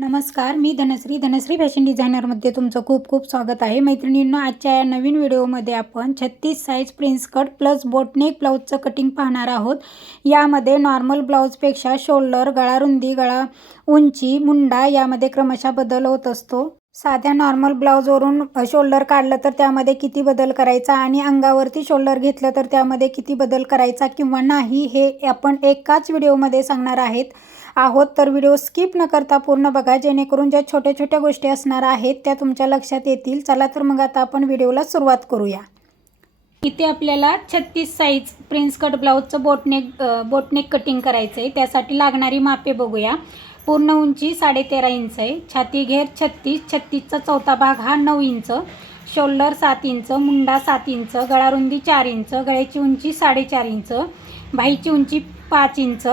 नमस्कार मी धनश्री. धनश्री फॅशन डिझायनरमध्ये तुमचं खूप खूप स्वागत आहे. मैत्रिणींनो आजच्या या नवीन व्हिडिओमध्ये आपण छत्तीस size prince cut plus boat neck ब्लाऊजचं cutting पाहणार आहोत. यामध्ये नॉर्मल ब्लाऊजपेक्षा शोल्डर गळा रुंदी गळा उंची मुंडा यामध्ये क्रमशः बदल होत असतो. साध्या नॉर्मल ब्लाऊजवरून शोल्डर काढलं तर त्यामध्ये किती बदल करायचा आणि अंगावरती शोल्डर घेतलं तर त्यामध्ये किती बदल करायचा किंवा नाही हे आपण एकाच व्हिडिओमध्ये सांगणार आहेत. आहोत तर व्हिडिओ स्किप न करता पूर्ण बघा जेणेकरून ज्या छोट्या छोट्या गोष्टी असणार आहेत त्या तुमच्या लक्षात येतील. चला तर मग आता आपण व्हिडिओला सुरुवात करूया. इथे आपल्याला छत्तीस size prince cut ब्लाऊजचं boat neck boat neck cutting करायचं आहे त्यासाठी लागणारी मापे बघूया. पूर्ण उंची साडेतेरा इंच आहे. छाती घेर छत्तीस छत्तीसचा चौथा भाग हा नऊ इंच शोल्डर सात इंच मुंडा सात इंच गळारुंदी चार इंच गळ्याची उंची साडेचार इंच भाईची उंची पाच इंच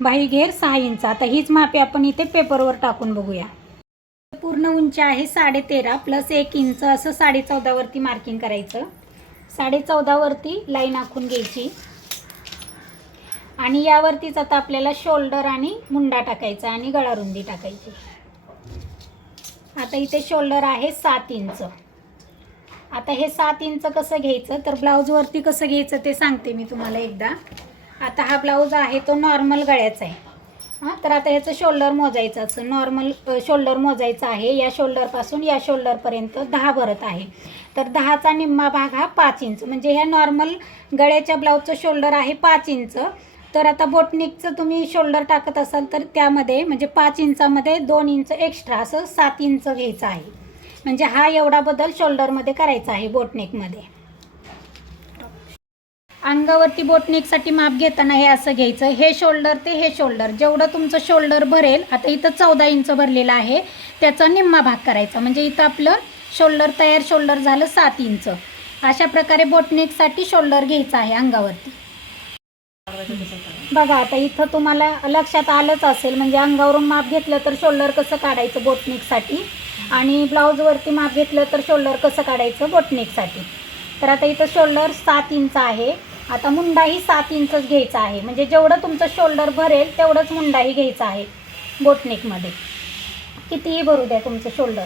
बाही घेर सहा इंच आता हीच मापे आपण इथे पेपरवर टाकून बघूया. पूर्ण उंची आहे साडेतेरा प्लस एक इंच असं साडे चौदावरती मार्किंग करायचं. साडे चौदावरती लाईन आखून घ्यायची. आणि यावरतीच आता आपल्याला शोल्डर आणि मुंडा टाकायचा आणि गळारुंदी टाकायची. आता इथे शोल्डर आहे सात इंच. आता हे सात इंच कसं घ्यायचं? तर ब्लाऊजवरती कसं घ्यायचं ते सांगते मी तुम्हाला एकदा. आता हा ब्लाऊज आहे तो नॉर्मल गळ्याचा आहे. हां तर आता ह्याचं शोल्डर मोजायचं असं. नॉर्मल शोल्डर मोजायचं आहे. या शोल्डरपासून या शोल्डरपर्यंत दहा भरत आहे. तर दहाचा निम्मा भाग हा पाच इंच. म्हणजे ह्या नॉर्मल गळ्याच्या ब्लाऊजचं शोल्डर आहे पाच इंच. तर आता बोटनिकचं तुम्ही शोल्डर टाकत असाल तर त्यामध्ये म्हणजे पाच इंचामध्ये दोन इंच एक्स्ट्रा असं सात इंच घ्यायचं आहे. म्हणजे हा एवढा बदल शोल्डरमध्ये करायचा आहे बोटनेकमध्ये अंगावरती बोटनेकसाठी माप घेताना हे असं घ्यायचं. हे शोल्डर ते हे शोल्डर. जेवढं तुमचं शोल्डर भरेल आता इथं चौदा इंच भरलेलं आहे त्याचा निम्मा भाग करायचा. म्हणजे इथं आपलं शोल्डर तयार शोल्डर झालं सात इंच. अशा प्रकारे बोटनेकसाठी शोल्डर घ्यायचं आहे अंगावरती. बघा आता इथं तुम्हाला लक्षात आलंच असेल म्हणजे अंगावरून माप घेतलं तर शोल्डर कसं काढायचं बोटनेकसाठी? आणि ब्लाऊजवरती माप घेतलं तर शोल्डर कसं काढायचं बोटनेकसाठी? तर आता इथं शोल्डर सात इंच आहे. आता मुंडाही सात इंचच घ्यायचा आहे. म्हणजे जेवढं तुमचं शोल्डर भरेल तेवढंच मुंडाही घ्यायचा आहे बोटनेकमध्ये. कितीही भरू द्या तुमचं शोल्डर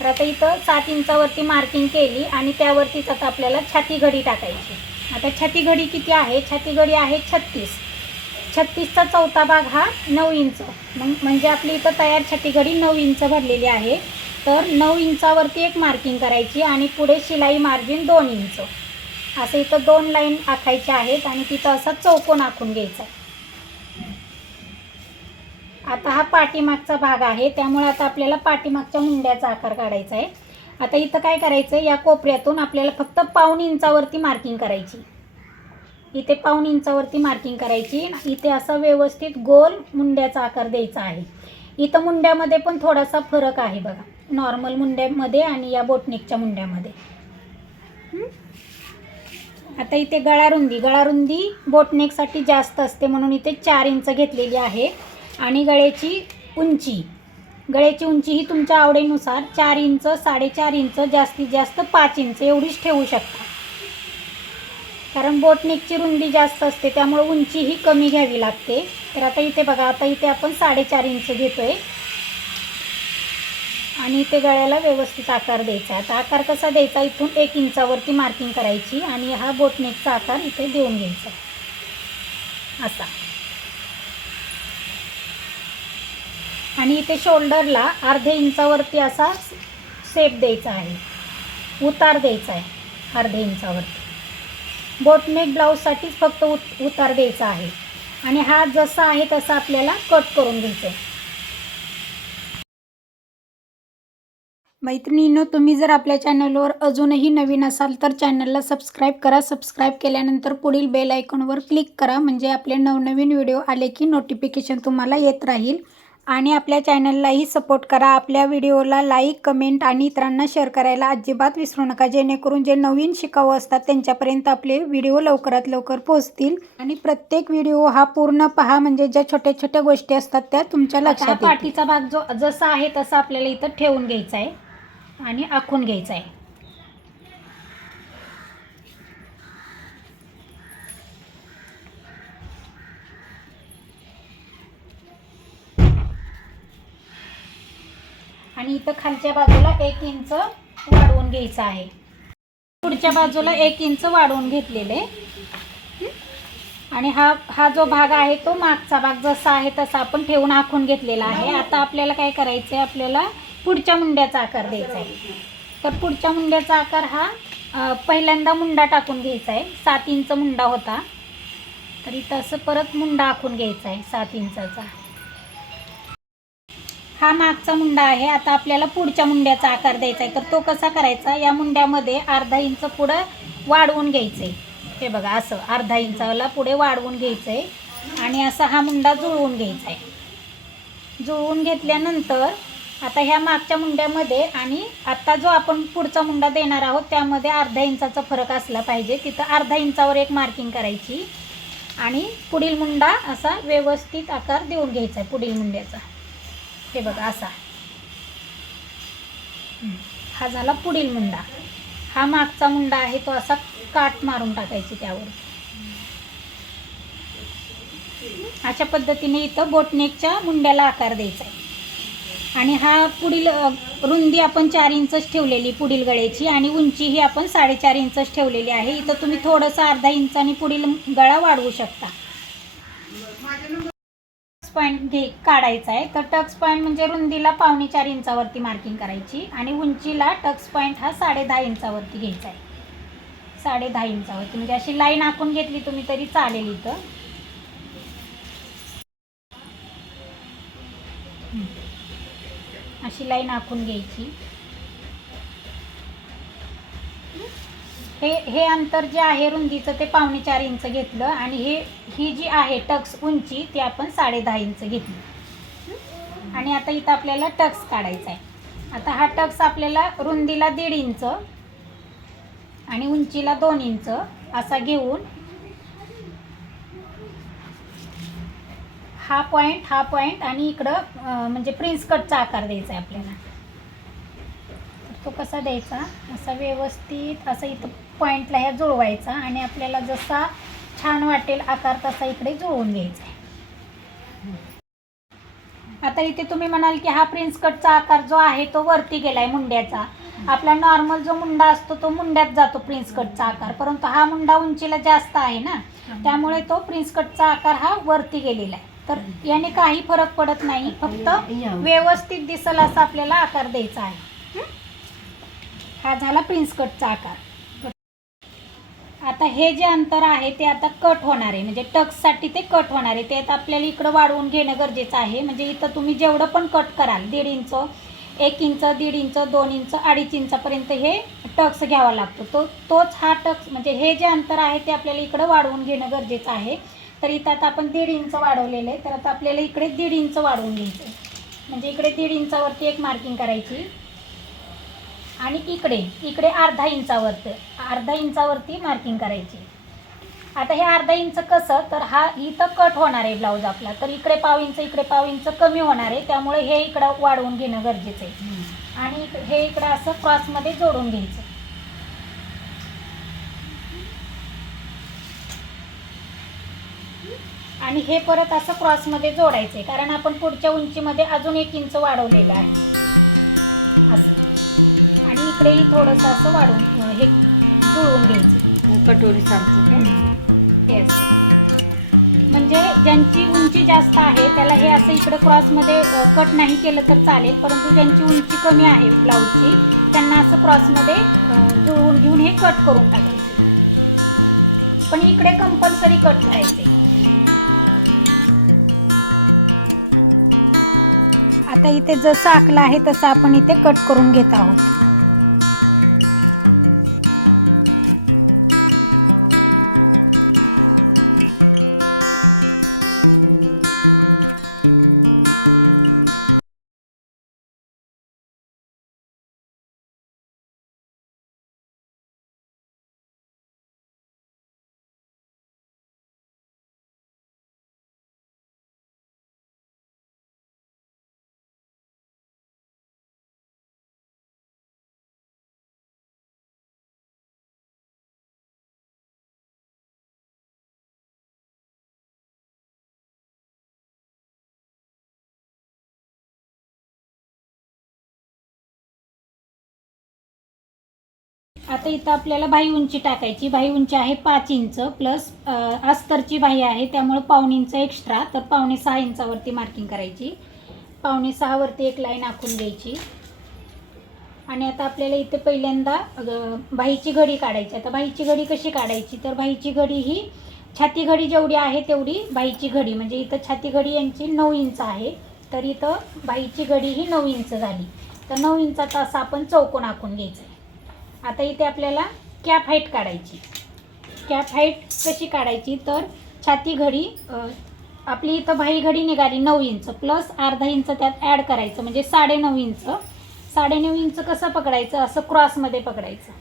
तर आता इथं सात इंचावरती मार्किंग केली आणि त्यावरतीच आता आपल्याला छाती घडी टाकायची. आता छाती घडी किती आहे? छाती घडी आहे छत्तीस. छत्तीसचा चौथा भाग हा नऊ इंच. मग म्हणजे आपली इथं तयार छाती घडी नऊ इंच भरलेली आहे. तर नऊ इंचावरती एक मार्किंग करायची आणि पुढे शिलाई मार्जिन दोन इंच. असं इथं दोन लाईन आखायच्या आहेत आणि तिथं असा चौकोन आखून घ्यायचा आहे. आता हा पाठीमागचा भाग आहे त्यामुळे आता आपल्याला पाठीमागच्या मुंड्याचा आकार काढायचा आहे. आता इथं काय करायचं या कोपऱ्यातून आपल्याला फक्त पाऊण इंचावरती मार्किंग करायची. इथे पाऊन इंचावरती मार्किंग करायची इथे असा व्यवस्थित गोल मुंड्याचा आकार द्यायचा आहे. इथं मुंड्यामध्ये पण थोडासा फरक आहे बघा. नॉर्मल मुंड्यामध्ये आणि या बोटनिकच्या मुंड्यामध्ये. आता इथे गळारुंदी गळारुंदी बोटनेकसाठी जास्त असते म्हणून इथे चार इंच घेतलेली आहे. आणि गळ्याची उंची गळ्याची उंची ही तुमच्या आवडीनुसार चार इंच साडेचार इंच जास्तीत जास्त पाच इंच एवढीच ठेवू शकता. कारण बोटनेकची रुंदी जास्त असते त्यामुळे उंची ही कमी घ्यावी लागते. तर आता इथे बघा आता इथे आपण साडेचार इंच घेतो आहे आणि इथे गळ्याला व्यवस्थित आकार द्यायचा. आहे आता आकार कसा द्यायचा? इथून एक इंचावरती मार्किंग करायची आणि हा बोटनेकचा आकार इथे देऊन घ्यायचा. असा. आणि इथे शोल्डरला अर्ध्या इंचावरती असा सेप द्यायचा आहे. उतार द्यायचा आहे अर्ध्या इंचावरती. बोटनेक ब्लाऊजसाठीच फक्त उत उतार द्यायचा आहे. आणि हा जसा आहे तसा आपल्याला कट करून घ्यायचा आहे. मैत्रिणींनो तुम्ही जर आपल्या चॅनलवर अजूनही नवीन असाल तर चॅनलला सबस्क्राईब करा. सबस्क्राईब केल्यानंतर पुढील बेल आयकॉनवर क्लिक करा. म्हणजे आपले नवनवीन व्हिडिओ आले की नोटिफिकेशन तुम्हाला येत राहील. आणि आपल्या चॅनललाही सपोर्ट करा. आपल्या व्हिडिओला लाईक कमेंट आणि इतरांना शेअर करायला अजिबात विसरू नका. जेणेकरून जे नवीन शिकाऊ असतात त्यांच्यापर्यंत आपले व्हिडिओ लवकरात लवकर पोहोचतील. आणि प्रत्येक व्हिडिओ हा पूर्ण पहा. म्हणजे ज्या छोट्या छोट्या गोष्टी असतात त्या तुमच्या लक्षात. पाठीचा भाग जो जसा आहे तसा आपल्याला इथं ठेवून घ्यायचा आहे. आणि आखून घ्यायचा आहे. आणि इथं खालच्या बाजूला एक इंच वाढवून घ्यायचं आहे. पुढच्या बाजूला एक इंच वाढवून घेतलेले. हं? आणि हा हा जो भाग आहे तो मागचा भाग जसा आहे तसा आपण ठेवून आखून घेतलेला आहे. आता आपल्याला काय करायचं आहे आपल्याला पुढच्या मुंड्याचा आकार द्यायचा आहे. तर पुढच्या मुंड्याचा आकार हा पहिल्यांदा मुंडा टाकून घ्यायचा आहे. सात इंच मुंडा होता. तर इथं असं परत मुंडा आखून घ्यायचा आहे सात इंचाचा. हा मागचा मुंडा आहे. आता आपल्याला पुढच्या मुंड्याचा आकार द्यायचा आहे. तर तो कसा करायचा? या मुंड्यामध्ये अर्धा इंच पुढं वाढवून घ्यायचं आहे हे बघा असं अर्धा इंचाला पुढे वाढवून घ्यायचं आहे आणि असा हा मुंडा जुळवून घ्यायचा आहे. जुळवून घेतल्यानंतर आता ह्या मागच्या मुंड्यामध्ये आणि आता जो आपण पुढचा मुंडा देणार आहोत त्यामध्ये अर्धा इंचाचा फरक असला पाहिजे. तिथं अर्धा इंचावर एक मार्किंग करायची. आणि पुढील मुंडा असा व्यवस्थित आकार देऊन घ्यायचा आहे पुढील मुंड्याचा. हे बघा असा. हा झाला पुढील मुंडा. हा मागचा मुंडा आहे तो असा काट मारून टाकायची त्यावर. अशा पद्धतीने इथं बोटनेकच्या मुंड्याला आकार द्यायचा आहे. आणि हा पुढील रुंदी आपण चार इंचच ठेवलेली पुढील गळ्याची आणि उंची ही आपण साडेचार इंचच ठेवलेली आहे. इथं तुम्ही थोडंसं अर्धा इंचानी पुढील गळा वाढवू शकता. पॉईंट घे काढायचा आहे. तर टक्स पॉईंट म्हणजे रुंदीला पावणे चार इंचावरती मार्किंग करायची आणि उंचीला टक्स पॉईंट हा साडे दहा इंचावरती घ्यायचा आहे. साडे दहा इंचावरती. म्हणजे अशी लाईन आखून घेतली तुम्ही तरी चालेल इथं. अशी लाईन आखून घ्यायची. हे हे अंतर जे आहे रुंदीचं ते पावणे चार इंच घेतलं आणि हे ही जी आहे टक्स उंची ती आपण साडे दहा इंच घेतली. आणि आता इथं आपल्याला टक्स काढायचा आहे. आता हा टक्स आपल्याला रुंदीला दीड इंच आणि उंचीला दोन इंच असा घेऊन हा पॉईंट हा पॉईंट आणि इकडं म्हणजे प्रिन्स कटचा आकार द्यायचा आहे आपल्याला. तर तो कसा द्यायचा? असा व्यवस्थित असं इथं पॉईंटला ह्या जुळवायचा आणि आपल्याला जसा छान वाटेल आकार तसा इकडे जुळवून घ्यायचा आहे. आता इथे तुम्ही म्हणाल की हा प्रिन्स कटचा आकार जो आहे तो वरती गेलाय मुंड्याचा. आपला नॉर्मल जो मुंडा असतो तो मुंड्यात जातो प्रिन्स कटचा आकार. परंतु हा मुंडा उंचीला जास्त आहे ना. त्यामुळे तो प्रिन्स कटचा आकार हा वरती गेलेला आहे. तर याने काही फरक पडत नाही फक्त व्यवस्थित दिसल असा आपल्याला आकार द्यायचा आहे. हा? झाला प्रिन्स कटचा आकार. आता हे जे अंतर आहे ते आता कट होणार आहे. म्हणजे टक्ससाठी ते कट होणार आहे. ते आता आपल्याला इकडं वाढवून घेणं गरजेचं आहे. म्हणजे इथं तुम्ही जेवढं पण कट कराल दीड इंच एक इंच दीड इंच दोन इंच अडीच इंचापर्यंत हे टक्स घ्यावा लागतो. तो तोच हा टक्स म्हणजे हे जे अंतर आहे ते आपल्याला इकडं वाढवून घेणं गरजेचं आहे. तर इथं आता आपण दीड इंच वाढवलेलं आहे. तर आता आपल्याला इकडे दीड इंच वाढवून घ्यायचं म्हणजे इकडे दीड इंचावरती एक मार्किंग करायची. आणि इकडे इकडे अर्धा इंचावरती अर्धा इंचावरती मार्किंग करायची. आता हे अर्धा इंच कसं तर हा इथं कट होणार आहे ब्लाऊज आपला. तर इकडे पाव इंच इकडे पाव इंच कमी होणार आहे. त्यामुळे हे इकडं वाढवून घेणं गरजेचं आहे. आणि इक- हे इकडं असं क्रॉसमध्ये जोडून घ्यायचं. आणि हे परत असं क्रॉसमध्ये जोडायचं आहे कारण आपण पुढच्या उंचीमध्ये अजून एक इंच वाढवलेलं आहे. असं. आणि इकडेही थोडंसं असं वाढवून हे घ्यायचं. कटोरी. म्हणजे ज्यांची उंची जास्त आहे त्याला हे असं इकडे क्रॉसमध्ये कट नाही केलं तर चालेल. परंतु ज्यांची उंची कमी आहे ब्लाऊजची त्यांना असं क्रॉसमध्ये जुळवून घेऊन हे कट करून टाकायचं. टाकला आहे तसा आपण इथे कट करून घेत आहोत. आता इथं आपल्याला बाही उंची टाकायची. बाही उंची आहे पाच इंच प्लस अस्तरची बाही आहे त्यामुळे पाऊण इंच एक्स्ट्रा तर पावणे सहा इंचावरती मार्किंग करायची. पावणे सहावरती एक लाईन आखून घ्यायची. आणि आता आपल्याला इथे पहिल्यांदा बाईची घडी काढायची. आता भाईची घडी कशी काढायची? तर भाईची घडी ही छाती घडी जेवढी आहे तेवढी बाईची घडी. म्हणजे इथं छाती घडी यांची नऊ इंच आहे. तर इथं भाईची घडी ही नऊ इंच झाली. तर नऊ इंचाचा असा आपण चौकोन आखून घ्यायचा आहे. आता इथे आपल्याला कॅप हाईट काढायची. कॅप हाईट कशी काढायची? तर छाती घडी आपली इथं बाही घडी निघाली नऊ इंच. प्लस अर्धा इंच त्यात ॲड करायचं म्हणजे साडेनऊ इंच. साडेनऊ इंच कसं पकडायचं? असं क्रॉसमध्ये पकडायचं.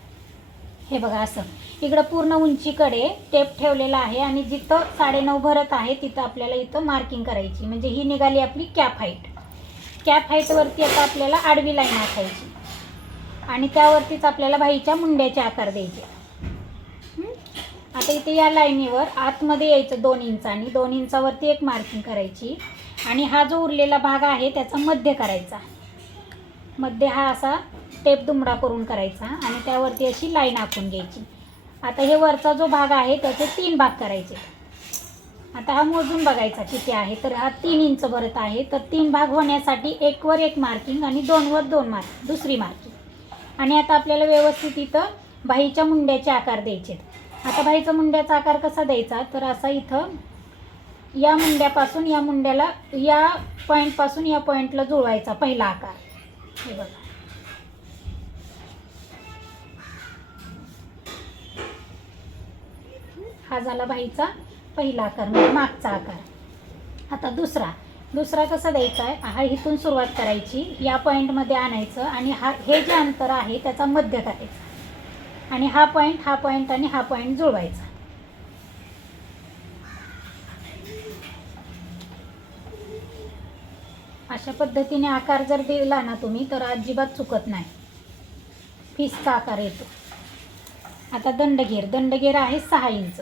हे बघा असं. इकडं पूर्ण उंचीकडे टेप ठेवलेला आहे आणि जिथं साडेनऊ भरत आहे तिथं आपल्याला इथं मार्किंग करायची. म्हणजे ही निघाली आपली कॅप हाईट. कॅप हाईटवरती आता आपल्याला आडवी लाईन आखायची. आणि त्यावरतीच आपल्याला बाईच्या मुंड्याचे आकार द्यायचे. आता इथे या लाईनीवर आतमध्ये यायचं दोन इंचानी दोन इंचावरती एक मार्किंग करायची. आणि हा जो उरलेला भाग आहे त्याचा मध्य करायचा. मध्य हा असा टेप दुमडा करून करायचा आणि त्यावरती अशी लाईन आखून घ्यायची. आता हे वरचा जो भाग आहे त्याचे तीन भाग करायचे. आता हा मोजून बघायचा किती आहे. तर हा तीन इंच भरत आहे. तर तीन भाग होण्यासाठी एकवर एक मार्किंग आणि दोनवर दोन मार्क दुसरी मार्किंग आणि आता आपल्याला व्यवस्थित इथं बाईच्या मुंड्याचे आकार द्यायचे आता बाईच्या मुंड्याचा आकार कसा द्यायचा? तर असा इथं या मुंड्यापासून या मुंड्याला या पॉईंटपासून या पॉईंटला जुळवायचा पहिला आकार. हे बघा. हा झाला बाईचा पहिला आकार म्हणजे मागचा आकार. आता दुसरा. दुसरा कसा द्यायचा आहे? हा इथून सुरुवात करायची. या पॉईंटमध्ये आणायचं आणि हा हे जे अंतर आहे त्याचा मध्य करायचा. आणि हा पॉईंट हा पॉईंट आणि हा पॉईंट जुळवायचा. अशा पद्धतीने आकार जर दिला ना तुम्ही तर अजिबात चुकत नाही. फिसचा आकार येतो. आता दंडगेर दंडगेर आहे सहा इंच.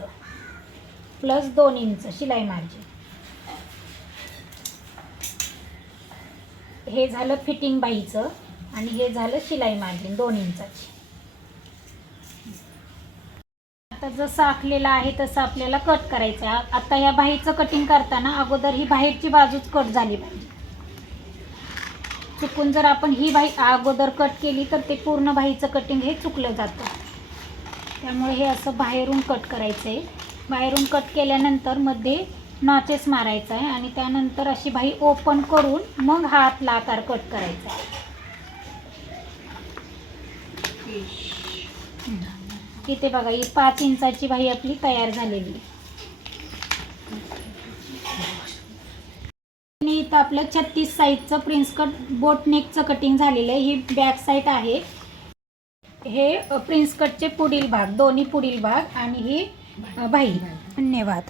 प्लस दोन इंच शिलाई मार्जिन. हे झालं फिटिंग बाईचं आणि हे झालं शिलाई मार्जिन दोन इंचाची. आता जसं आखलेलं आहे तसं आपल्याला कट करायचं आहे आता या बाईचं कटिंग करताना अगोदर ही बाहेरची बाजूच कट झाली पाहिजे. चुकून जर आपण ही बाई अगोदर कट केली तर ते पूर्ण बाईचं कटिंग हे चुकलं जातं. त्यामुळे हे असं बाहेरून कट करायचं आहे बाहेरून कट केल्यानंतरमध्ये नॉचेस मारायचा आहे आणि त्यानंतर अशी बाई ओपन करून मग हा आतला आकार कट करायचा आहे. इथे बघा ही पाच इंचाची बाई आपली तयार झालेली आहे. आणि इथं आपलं छत्तीस साईजचं प्रिन्स कट बोट नेकचं कटिंग झालेलं आहे. ही बॅक साईड आहे. हे प्रिन्स कटचे पुढील भाग दोन्ही पुढील भाग आणि ही बाई. धन्यवाद.